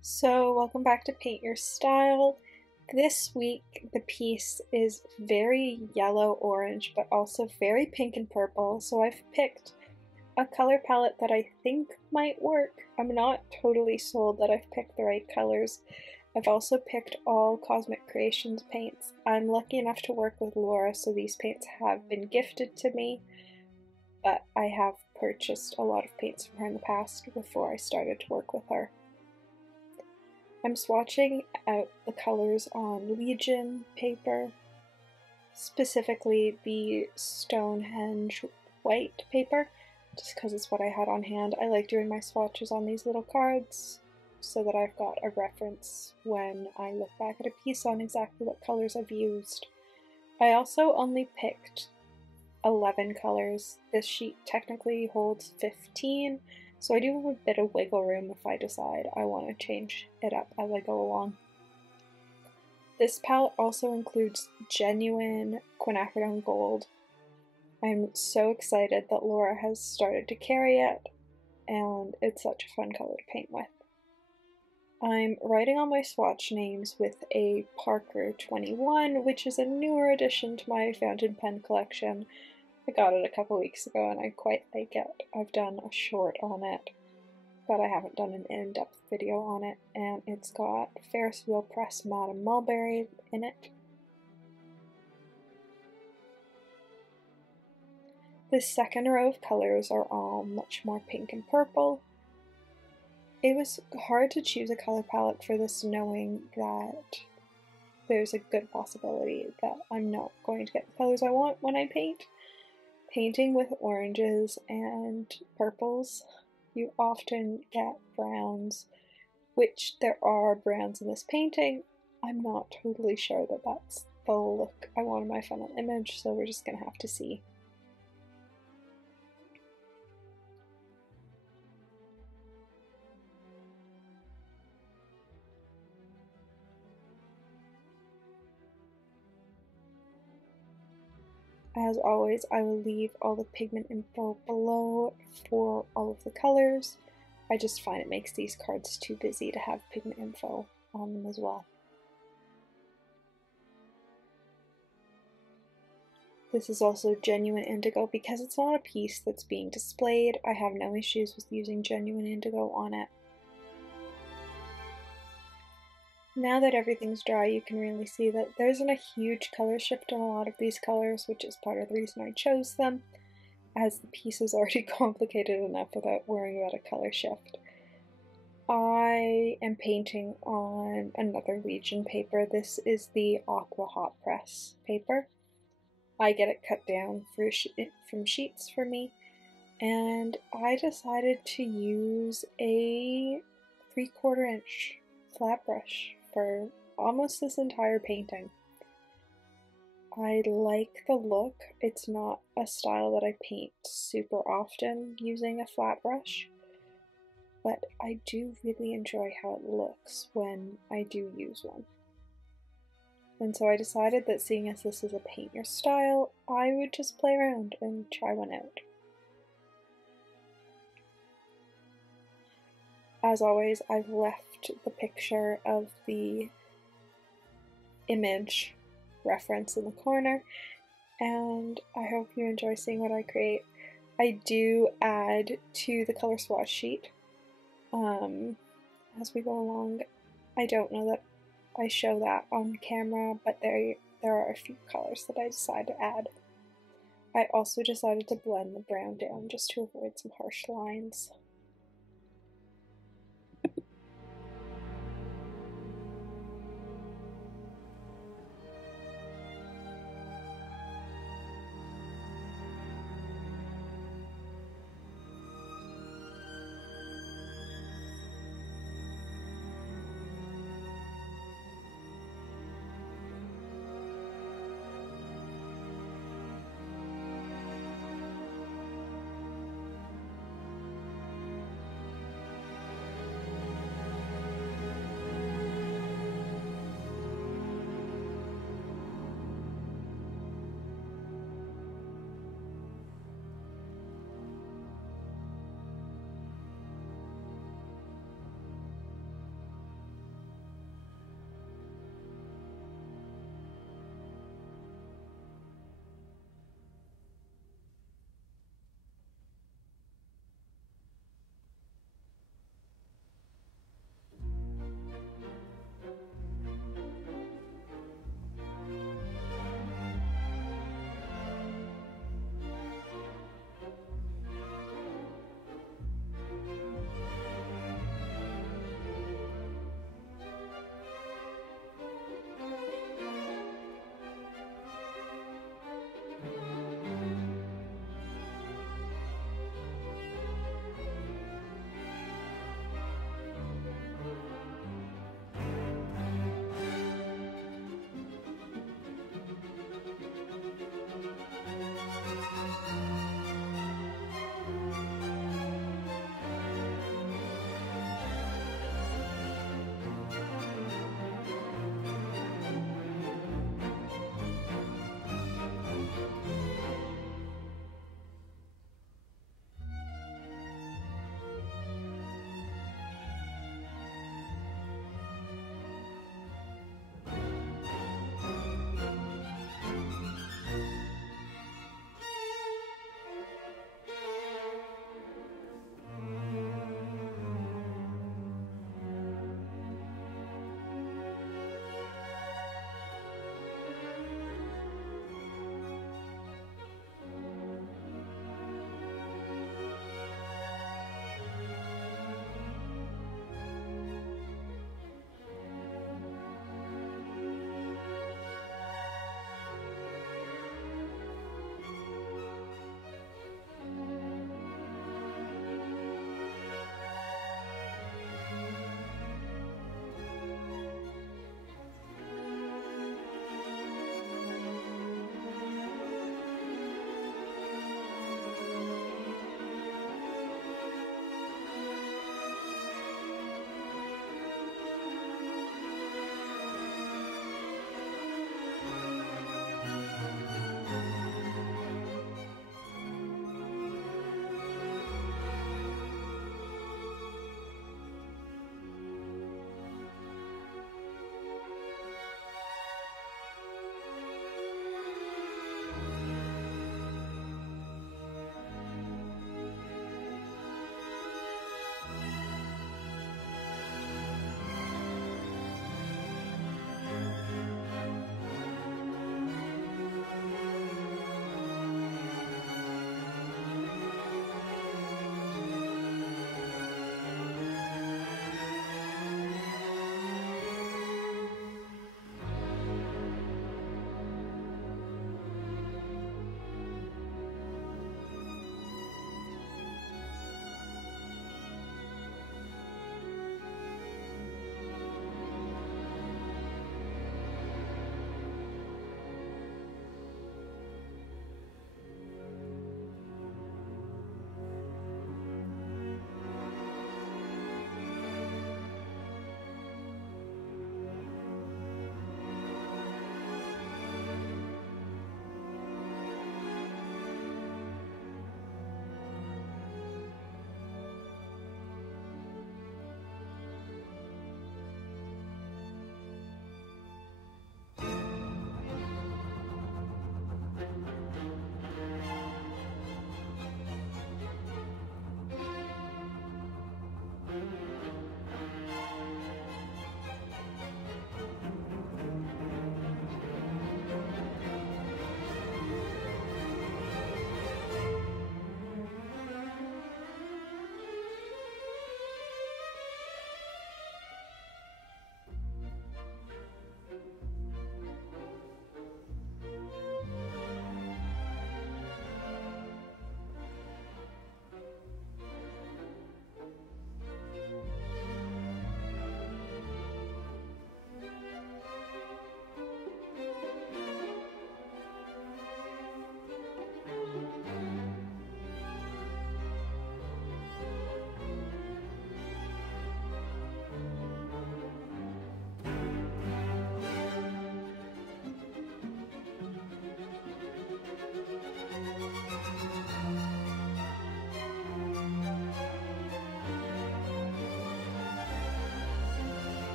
So, welcome back to Paint Your Style. This week the piece is very yellow-orange, but also very pink and purple, so I've picked a color palette that I think might work. I'm not totally sold that I've picked the right colors. I've also picked all Cozmick Creations paints. I'm lucky enough to work with Laura, so these paints have been gifted to me, but I have purchased a lot of paints from her in the past before I started to work with her. I'm swatching out the colors on Legion paper, specifically the Stonehenge white paper, just because it's what I had on hand. I like doing my swatches on these little cards so that I've got a reference when I look back at a piece on exactly what colors I've used. I also only picked 11 colors. This sheet technically holds 15, so I do have a bit of wiggle room if I decide I want to change it up as I go along. This palette also includes genuine quinacridone gold. I'm so excited that Laura has started to carry it, and it's such a fun color to paint with. I'm writing on my swatch names with a Parker 21, which is a newer addition to my fountain pen collection. I got it a couple weeks ago and I quite like it. I've done a short on it, but I haven't done an in-depth video on it, and it's got Ferris wheel press Madame Mulberry in it. This second row of colors are all much more pink and purple. It was hard to choose a color palette for this, knowing that there's a good possibility that I'm not going to get the colors I want when I paint. Painting with oranges and purples, you often get browns, which there are browns in this painting. I'm not totally sure that that's the look I want in my final image, so we're just gonna have to see. As always, I will leave all the pigment info below for all of the colors. I just find it makes these cards too busy to have pigment info on them as well. This is also genuine indigo. Because it's not a piece that's being displayed, I have no issues with using genuine indigo on it. Now that everything's dry, you can really see that there isn't a huge color shift in a lot of these colors, which is part of the reason I chose them, as the piece is already complicated enough without worrying about a color shift. I am painting on another Legion paper. This is the Aqua Hotpress paper. I get it cut down from sheets for me, and I decided to use a 3/4 inch flat brush for almost this entire painting. I like the look. It's not a style that I paint super often using a flat brush, but I do really enjoy how it looks when I do use one. And so I decided that, seeing as this is a paint your style, I would just play around and try one out. As always, I've left the picture of the image reference in the corner, and I hope you enjoy seeing what I create. I do add to the color swatch sheet as we go along. I don't know that I show that on camera, but there are a few colors that I decided to add. I also decided to blend the brown down just to avoid some harsh lines.